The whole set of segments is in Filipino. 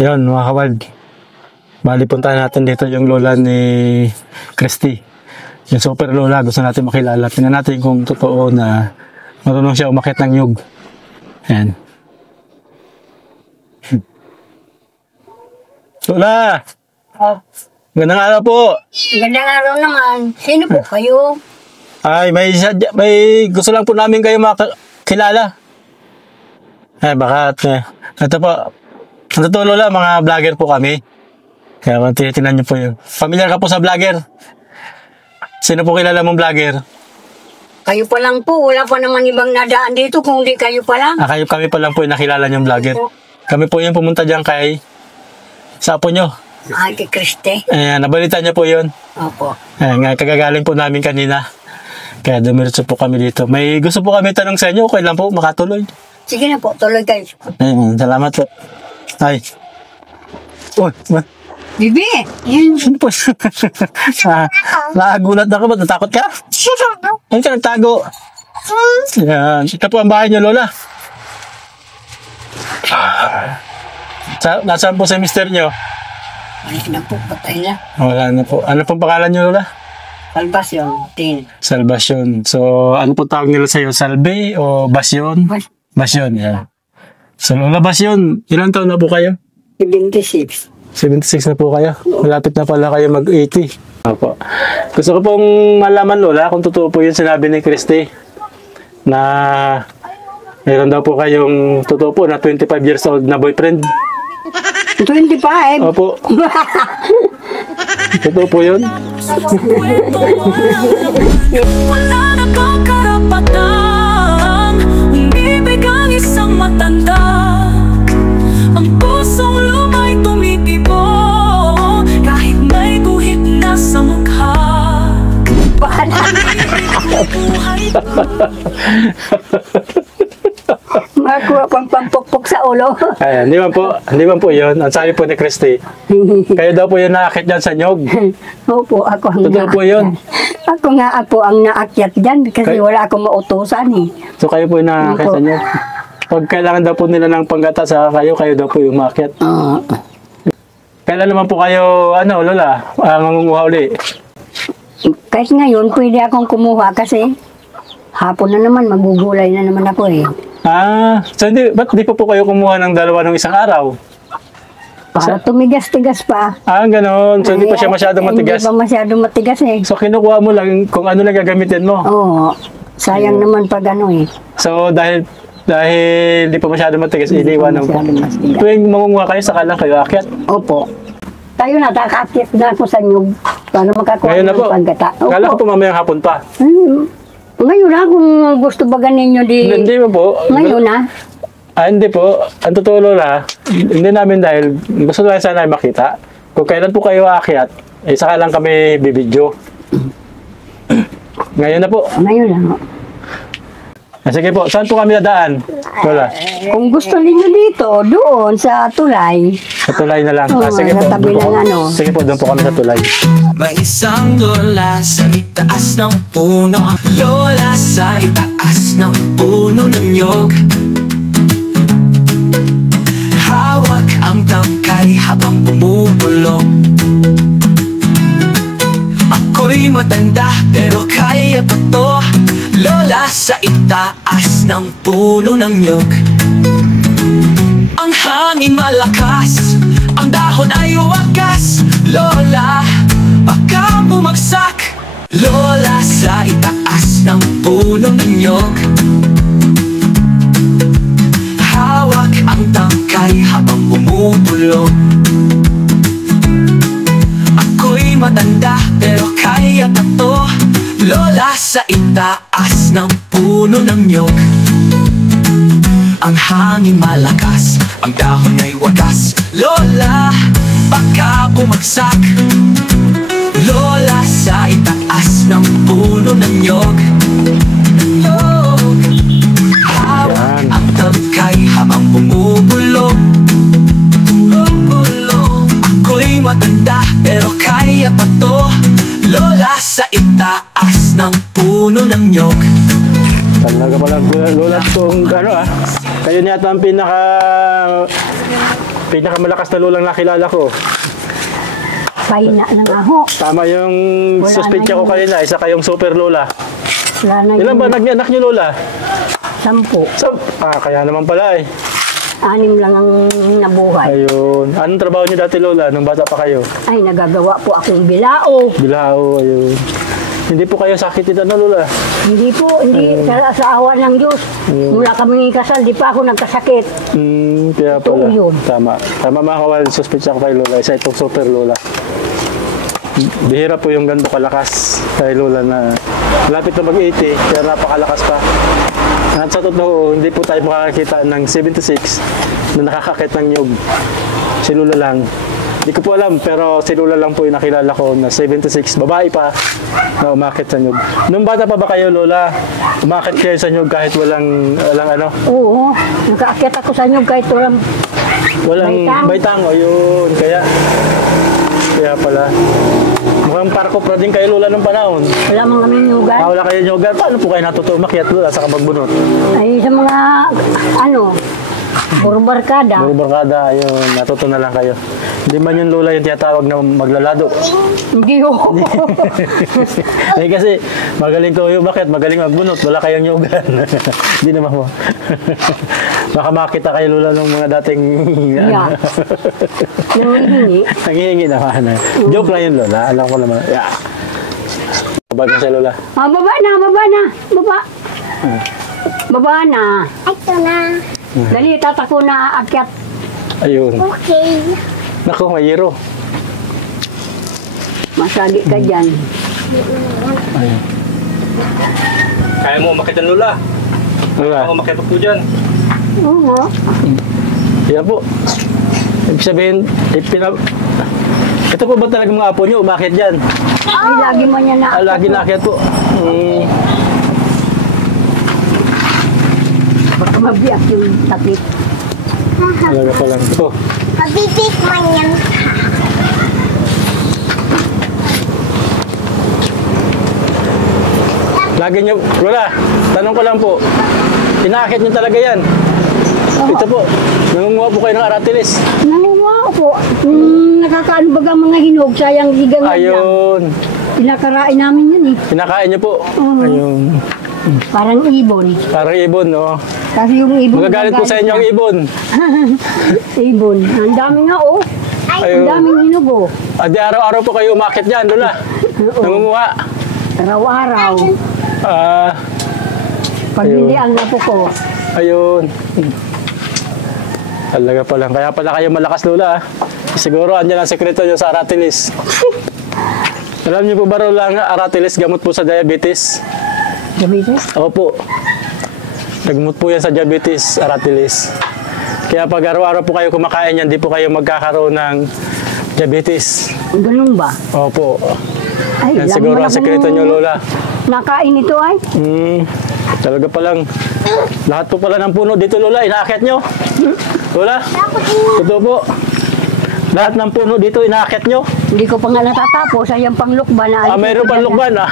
Yun, mga kawad. Bali, puntahan natin dito yung lola ni Christy. Yung super lola, gusto natin makilala. Tingnan natin kung totoo na marunong siya umakyat ng nyug. Ayan. Lola! Oh, Gandang araw po! gandang araw naman. Sino po kayo? Ay, may gusto lang po namin kayo makilala. Ay, baka, ito po. Ang totoo, Lola, mga vlogger po kami. Kaya tinitingnan niyo po yun. Familiar ka po sa vlogger? Sino po kilala mong vlogger? Kayo pa lang po. Wala pa naman ibang nadaan dito kung di kayo pa lang. Kami pa lang po yung nakilala niyong vlogger. Kami po yung pumunta dyan kay sa apo nyo. Ay, kay Christy. Ayan, nabalita niyo po yun. Opo. Ayan, kagagaling po namin kanina. Kaya dumiretso po kami dito. May gusto po kami tanong sa inyo. Okay lang po, makatuloy. Sige na po, tuloy kayo. Ayan, salamat po. Ay. Uy, Bibi! Yan. ano po? Nakagulat na ka ba? Natakot ka? Ay, ka nagtago. Ayan, ito po ang bahay niyo, Lola. Nasaan po si mister niyo? Ay, na po, patay na. Wala na po. Ano pong pangalan niyo, Lola? Salvation, tin. Salvation. So, ano po tawag nila sa'yo? Salve o Basyon? Basyon, yeah. So, Lola Basyon, ilang taon na po kayo? 76. 76 na po kayo. Malapit na pala kayo mag-80. Opo. Gusto ko pong malaman, Lola, kung totoo po yung sinabi ni Christy na meron daw po kayong totoo po na 25 years old na boyfriend. 25? Opo. Totoo po yun? Wala na kang karapatan umibig ang isang matanda. Ang pusong lumay tumitibo kahit may guhit na sa mukha. Buhay ko. Makuha pang pampukpok sa ulo. Ayan, hindi man po yun. Ang sabi po ni Christy, kayo daw po yung naakit dyan sa nyog. Opo, ako ang Totoo po yun. Ako ang naakyat dyan kasi wala akong mautusan eh. So kayo po yung naakit sa nyog. Pag kailangan daw po nila ng panggata sa kayo daw po yung maakyat. Kailan naman po kayo, Lola, mangunguha uli? Kahit ngayon, pwede akong kumuha kasi hapon na naman, magugulay na naman ako eh. So ba't di po kayo kumuha ng dalawa ng isang araw? Para tumigas-tigas pa. Ganon. So hindi pa siya masyadong matigas? Hindi pa masyadong matigas eh. So kinukuha mo lang kung ano lang gagamitin mo? Oo. Sayang naman pag ano eh. So dahil di pa masyadong matigas, iniwanan ko. Tuwing mangunguha kayo, saka lang kayo akyat? Opo. Tayo na, nakakit na ako sa nyug para makakuha Ngayon na ng po. panggata. Kala ko po mamayang hapon pa. Ngayon na, kung gusto ba ninyo di... Hindi mo po. Ngayon na. Hindi po. Ang totoo, Lola, hindi namin dahil gusto lang sana makita. Kung kailan po kayo aakyat, saka lang kami bibidyo. Ngayon na po. Ngayon na. Sige po, saan po kami nadaan, Lola? Kung gusto ninyo dito, doon sa tulay. Sa tulay na lang. Sige po. Sa tabi ng ano. Sige po, doon po kami sa tulay. May isang lola sa itaas ng puno. Lola sa itaas ng puno ng nyog. Hawak ang tangkay habang bumubulong. Ako'y matanda pero kaya pa to. Lola sa itaas ng puno ng nyog. Ang hangin malakas, ang dahon ay wagas. Lola, baka bumagsak. Lola sa itaas ng puno ng nyog. Hawak ang tangkay habang bumubulong. Ako'y matanda pero kaya na to. Lola sa itaas ng puno ng nyog. Ang hangin malakas, ang dahon ay wagas. Lola, baka bumagsak. Lola sa itaas ng puno ng nyog. Hawak ang tangkay habang bumubulong. Ako'y matanda pero kaya pa to. Lola sa itaas ng puno ng nyog. Talaga pala, Lola, kung kayo niya ang pinaka pinakamalakas na lolang nakilala ko. Pahina na nga ho. Tama yung Wala suspensya na ko yun. kanina, isa kayong super lola. Wala na Ilan ba yun. nag-anak niyo lola? 10. Kaya naman pala eh. 6 lang ang nabuhay. Ayun. Anong trabaho niyo dati lola, nung bata pa kayo? Ay, nagagawa po akong bilao. Bilao, ayun. Hindi po kayo sakit ito na lola? Hindi po, hindi. Sa awa ng Diyos. Mula kami kasal, di pa ako nagkasakit. Kaya Totoo pala. yun. Tama. Tama mga kawal, suspensya ko kay lola. Isa itong super lola. Bihira po yung ganito kalakas kay lola na lapit na mag-80, kaya napakalakas pa. At sa totoo, hindi po tayo makakakita ng 76 na nakakakit ng nyug. Si lola lang. Hindi ko po alam, pero si lola lang po yung nakilala ko na 76, babae pa, na umakit sa nyug. Nung bata pa ba kayo, lola, umakit kayo sa nyug kahit walang ano? Oo, nakaakyat ako sa inyo kahit walang Walang Baitang. baitang, ayun. Kaya pala. Mukhang parko pa din kayo lola ng panahon. wala mga kami nyugan. Wala kayo nyugan. Paano po kayo natuto umakyat lola sa kabagbunot? Ay, sa mga, puro barkada. Puro barkada, ayun. Natuto na lang kayo. Hindi man yung lola yung tiyatawag na maglalado. Hindi ho. Eh kasi magaling ko yung umakyat, magaling magbunot. Wala kayong nyugan. Hindi naman mo. Baka makita kayo lola ng mga dating Yeah. Nangihingi. nangihingi naman. Joke lang yun lola. Alam ko naman. Yeah. Babag mo siya lola. Baba na, baba na. Baba. Baba na. Ito na. Dali, tatako na akyat. Ayun. Okay. Naku, may yero. Masali ka dyan. Kaya mo umakit ang lula. Lola. Ako umakit po dyan. Oo. Yan po. Ibig sabihin, ito po ba talaga mga apo nyo, umakit dyan? Ay, lagi mo niya na. Lagi nakit po. Baka mabiyak yung takip. Talaga pa lang. Ito. Mabibit man yan. Lagi nyo, Lola, tanong ko lang po. Inaakit nyo talaga yan. Ito po, nangunguha po kayo ng aratilis. Nanguha po. Nakakaano baga mga hinog, sayang higang lang. Ayun. Pinakarain namin yun eh. Pinakain nyo po. Oo. Ayun. Parang ibon. Parang ibon, no? Kasi yung ibon. Magagalit po sa inyo ang ibon. Ibon. Ang dami nga oh. Ang Ayun. daming hinog oh. Di araw-araw po kayo umakit dyan, Lola. Nangunguha. Araw-araw. Pag Ayun. hindi ang napo ko. Ayun. Talaga pa lang. Kaya pala kayo malakas, Lola. Siguro, andyan ang sekreto nyo sa aratilis. Alam niyo po ba, Lola, ang aratilis gamot po sa diabetes? Diabetes? Opo. Nagmut po yan sa diabetes, aratilis. Kaya pag araw-araw po kayo kumakain yan, di po kayo magkakaroon ng diabetes. Ganun ba? Opo. Ay, Yan lagi siguro mo ang na sekreto kung nyo, Lola. Nakain ito ay. Talaga palang, lahat po pala ng puno dito, Lola, inaakyat nyo. Lola, totoo po. Lahat ng puno dito, inaakyat nyo. Hindi ko pa nga natatapos. Ayang panglukban na. Mayroon pang lukban, ah.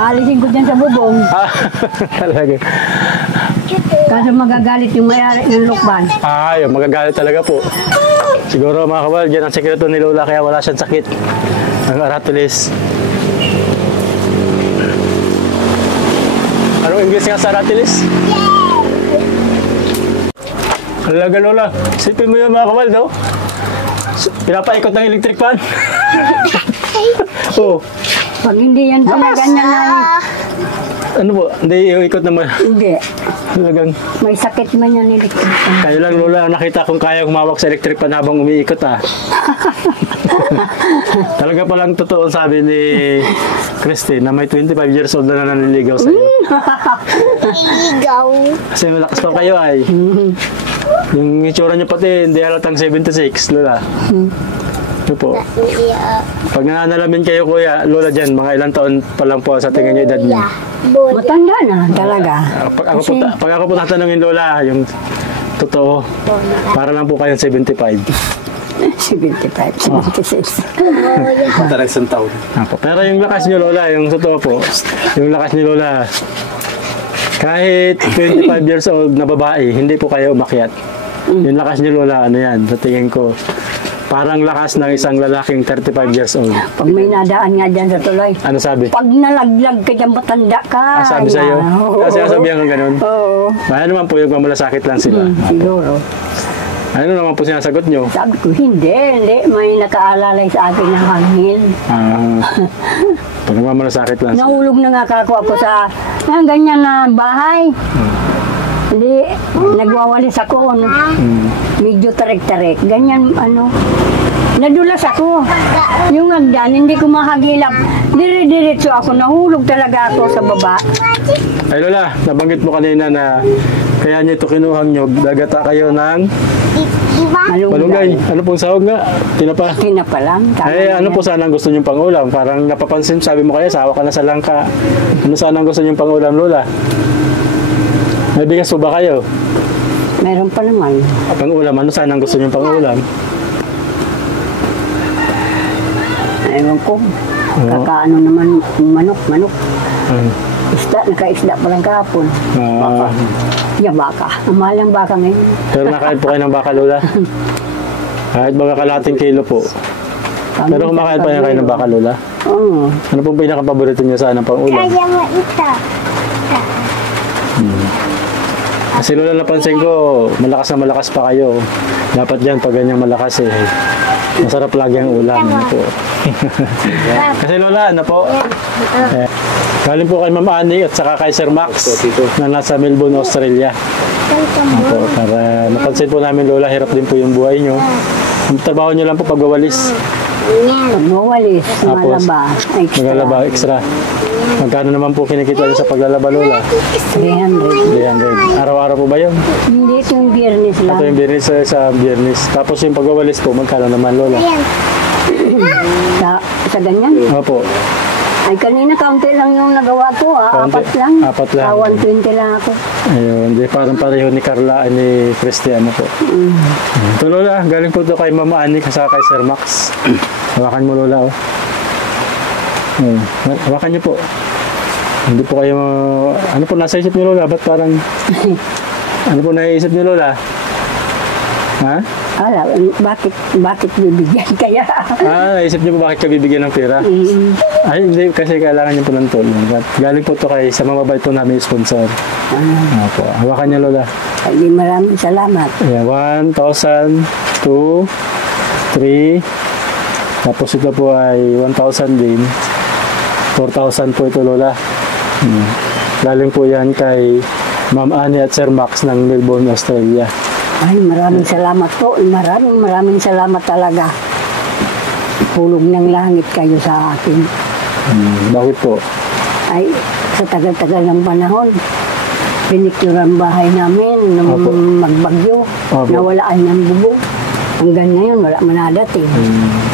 Alisin ko dyan sa bubong. Talaga. Kaso magagalit yung may-ari ng lukban. Yung magagalit talaga po. Siguro mga kabal, dyan ang sekreto ni Lola kaya wala siyang sakit. Ang aratilis. Anong English nga sa aratilis? Talaga Lola, sipin mo yun mga kabal, no? Pinapaikot ng electric fan. Oh, Pag hindi yan pinaganyan na ano po? Hindi iikot naman. hindi. Talagang, May sakit man yan electric. kayo lang Lola, nakita kong kaya humawak sa electric fan habang umiikot ah. Talaga palang totoo sabi ni Christine na may 25 years old na naniligaw sa iyo. Iligaw. Kasi malakas pa kayo ay. Yung itsura niyo pati, hindi halatang 76, Lola. Ito po. Pag nananalamin kayo, Kuya, Lola dyan, mga ilang taon pa lang po sa tingin niyo edad niyo. Bon. Matanda na talaga. Pag ako po tatanungin, Lola, yung totoo, para lang po kayong 75. 75, 76. Talagang isang taon. Pero yung lakas niyo, Lola, yung totoo po, yung lakas niyo, Lola, kahit 25 years old na babae, hindi po kayo umakyat. Yung lakas ni Lola, ano yan, sa tingin ko, parang lakas ng isang lalaking 35 years old. Pag may nadaan nga dyan sa tuloy, Ano sabi? pag nalaglag ka dyan, matanda ka. Sabi sa'yo? Oo. Kasi sabihan kang ganun. Oo. Ano naman po yung pamalasakit lang sila? Siguro. Ano naman po sinasagot nyo? Sabi ko, hindi. May nakaalalay sa akin ng hangin. Pag nagmamalasakit lang sila. Nahulog na nga ako sa ganyan na bahay. Hindi, nagwawalis ako. Medyo tarik-tarik. Ganyan, nadulas ako. Yung hagdan, hindi ko mahagilap. Dire-diretso ako. Nahulog talaga ako sa baba. Ay Lola, nabanggit mo kanina na kaya niyo ito kinuhang nyo, dagata kayo ng malunggay. Ano pong sahog nga? Tinapa. Tinapa lang. Tama na Ano yan. po sana ang gusto niyong pangulam? Parang napapansin, sabi mo kaya, sawa ka na sa langka. Ano sana ang gusto niyong pangulam, Lola? May bigas po ba kayo? Meron pa naman. Pangulam, ano sana ang gusto niyong pangulam? Ewan ko. Kakaano naman, manok. Isda, naka-isda pa lang kahapon. Ah, Baka. Ang mahal ang baka ngayon. pero nakain po kayo ng baka, Lola? Kahit mga kalating kilo po. Pero kumakain pa niya kayo ng baka, Lola? Oo. Ano pong pinaka-paborito niyo sana pangulam? Kaya mo ito. Kasi Lola, napansin ko, malakas na malakas pa kayo. Dapat yan, pag ganyang malakas masarap lagi ang ulam. Ano po. Kasi Lola, ano po? Galing po kay Ma'am Annie at saka kay Sir Max na nasa Melbourne, Australia. Opo, para napansin po namin, Lola, hirap din po yung buhay nyo. Ang trabaho nyo lang po pagwawalis. Pag mawalis, Tapos, malaba, extra. Maglalaba extra. Magkano naman po kinikita nyo sa paglalaba, Lola? 300. 300. Araw-araw po ba yun? Hindi ito yung biyernes lang. Ito yung biyernes sa biyernes. Tapos yung pagwawalis po, magkano naman, Lola? Sa ganyan. Opo. Ay, kanina kaunti lang yung nagawa ko. Kaunti? 4 lang. 4 lang. 120 lang ako. Ayun, di parang pareho ni Carla ni Cristiano po. Ito Lola, galing po ito kay Mama Annie kasaka kay Sir Max. Hawakan mo Lola, oh. Hawakan niyo po. Hindi po kayo, ano po nasa isip niyo Lola? Ba't parang, ano po naiisip niyo Lola? Ha? Bakit bibigyan kaya? Naisip niyo po bakit ka bibigyan ng pera? Ay, hindi, kasi kailangan niyo po ng tulong. But galing po ito kay sa mababait po namin yung sponsor. Opo, hawakan niyo Lola. Ay, maraming salamat. Yeah, 1,000, 2, 3, tapos ito po ay 1,000 din. 4,000 po ito Lola. Galing po yan kay Ma'am Annie at Sir Max ng Melbourne, Australia. Ay, maraming salamat po. Maraming salamat talaga. Hulog ng langit kayo sa akin. Bakit po? Ay, sa tagal-tagal ng panahon, pinicture ang bahay namin nung Opo. magbagyo. Opo. Nawalaan ng bubong. Hanggang ngayon, wala manadating.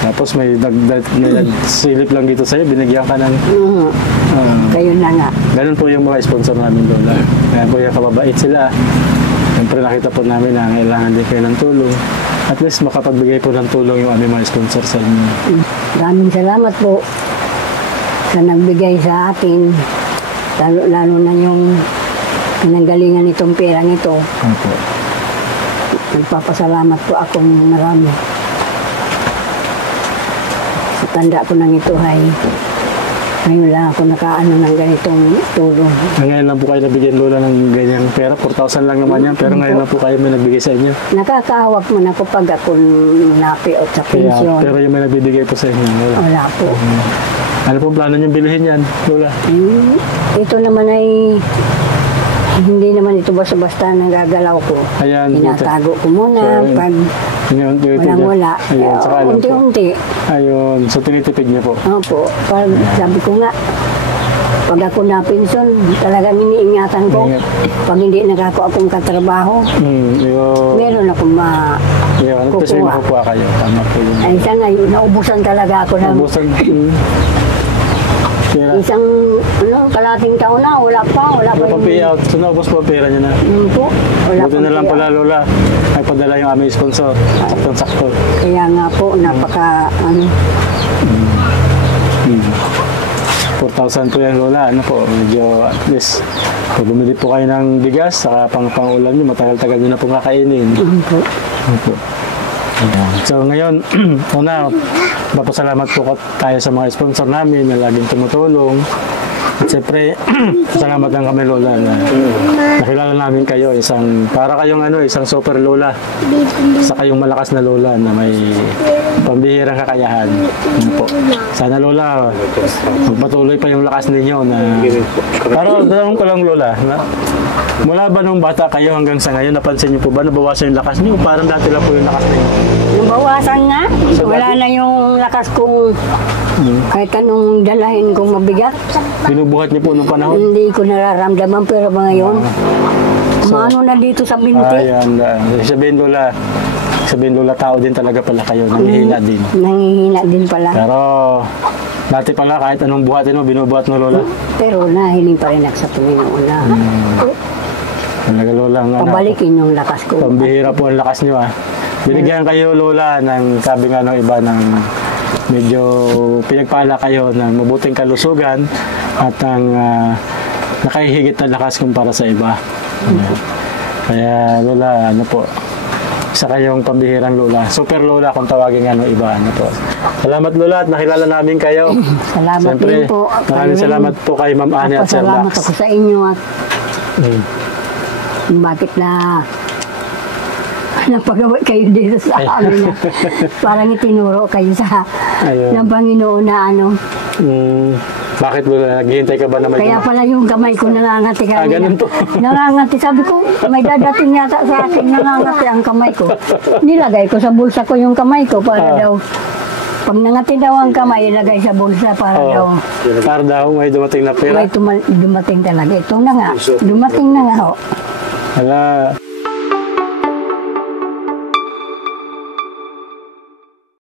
Tapos may nagsilip lang dito sa'yo, binigyan ka ng... Kayo na nga. Ganun po yung mga sponsor namin Lola. Kaya po yung kababait sila. Siyempre nakita po namin na kailangan din kayo ng tulong. At least makapagbigay po ng tulong yung aming mga sponsor sa inyo. Maraming salamat po sa nagbigay sa akin. Lalo na yung pinanggalingan itong perang ito. Opo. Nagpapasalamat po ako ng marami. Sa tanda ko ng ito ay ngayon lang ako nakaano ng ganitong tulong. Ngayon lang po kayo nabigyan Lola ng ganyang pera. 4,000 lang naman yan. Pero ngayon lang po kayo may nagbigay sa inyo. Nakakahawak man ako pag ako napiot sa pensyon. Pero yung may nagbibigay po sa inyo, Lola. Wala po. Ano po plano niyong bilhin yan, Lola? Ito naman ay hindi naman ito basta-basta nagagalaw ko. Ayan, Tinatago ko muna So, pag Ayun, walang-wala. Ayun, saka alam po. Unti-unti. Ayun, so tinitipid niyo po. Opo. Pag sabi ko nga, pag ako na-pension, talagang iniingatan ko. Ingat. Pag hindi nakako akong katrabaho, Yun. meron akong Yun, ano kasi kukuha. makukuha kayo. Tama po yun. Ay, isa ngayon, naubusan talaga ako ng Ubusan. Pera. isang kalating taon na, wala pa Wala pa yung... payout. So, naubos po ang pera niyo na. Po, wala Buti na lang pala, Lola. Ay padala yung aming sponsor. Saktong-sakto. Kaya nga po, napaka, 4,000 1,000 po yan, Lola. Ano po, medyo at least, pag bumili po kayo ng bigas, saka pang-ulam nyo, matagal-tagal nyo na po kakainin. Opo. Opo. Ayan. So ngayon, una, papasalamat po tayo sa mga sponsor namin na laging tumutulong. At siyempre, salamat lang kami, Lola, na nakilala namin kayo. Para kayong isang super Lola. Sa kayong malakas na Lola na may pambihirang kakayahan. Ano po. Sana, Lola, magpatuloy pa yung lakas ninyo na... Pero, dalawang ko lang, Lola, na, mula ba nung bata kayo hanggang sa ngayon, napansin niyo po ba nabawasan yung lakas niyo? Parang dati lang po yung lakas ninyo. Nabawasan nga. Wala na yung lakas kong kahit anong dalahin kong mabigat. Binubuhat niyo po nung panahon? Hindi ko nararamdaman pero ngayon, umano na dito sa binti. Ayan, sabihin Lola, tao din talaga pala kayo, nanghihina din. Nangihina din pala. Pero, dati pala kahit anong buhatin mo, binubuhat mo, Lola. Pero nahiling pa rin ako sa Panginoon na Talaga, Lola, pabalikin yung lakas ko. pambihira po ang lakas niyo, ah. Binigyan kayo, Lola, ng sabi nga ng iba ng medyo pinagpala kayo ng mabuting kalusugan at ang nakahihigit na lakas kumpara sa iba. Kaya, Lola, ano po, isa kayong pambihirang Lola. Super Lola kung tawagin nga ng iba. Ano po. Salamat, Lola, at nakilala namin kayo. Salamat Siyempre, din po. maraming salamat po kay Ma'am Ani at Sir Salamat Dax. ako sa inyo at Mm. bakit na napagawa kayo dito sa amin na parang itinuro kayo sa Ayun. ng Panginoon na Bakit, Lola? Naghihintay ka ba na may kaya pala yung kamay ko nangangati kanina. ganun po. Nangangati. Sabi ko, may dadating yata sa akin. Nangangati ang kamay ko. Nilagay ko sa bulsa ko yung kamay ko para daw. Pag nangati daw ang kamay, ilagay sa bulsa para daw. Para daw may dumating na pera. May dumating talaga. Ito na nga. Dumating na nga. Oh. Hala.